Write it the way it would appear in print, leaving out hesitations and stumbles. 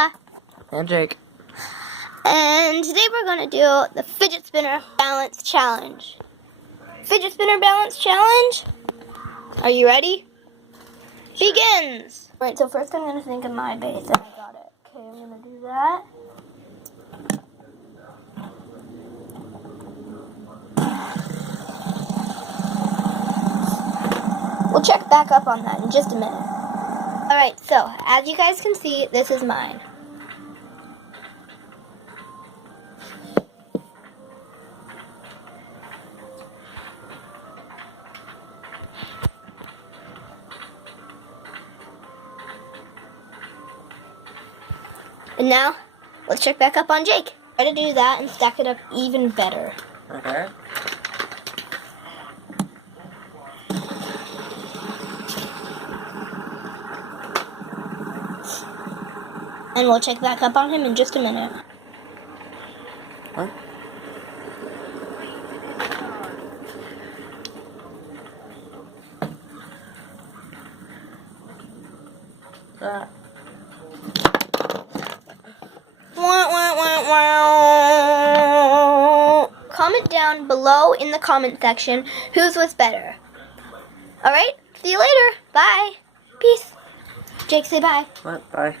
Bella. And Jake. And today we're going to do the Fidget Spinner Balance Challenge. Fidget Spinner Balance Challenge. Are you ready? Begins! Alright, so first I'm going to think of my base, and I got it. Okay, I'm going to do that. We'll check back up on that in just a minute. Alright, so as you guys can see, this is mine. And now, let's check back up on Jake. Try to do that and stack it up even better. Okay. And we'll check back up on him in just a minute. What? That. Comment down below in the comment section whose was better. Alright, see you later. Bye. Peace. Jake, say bye. What? Bye.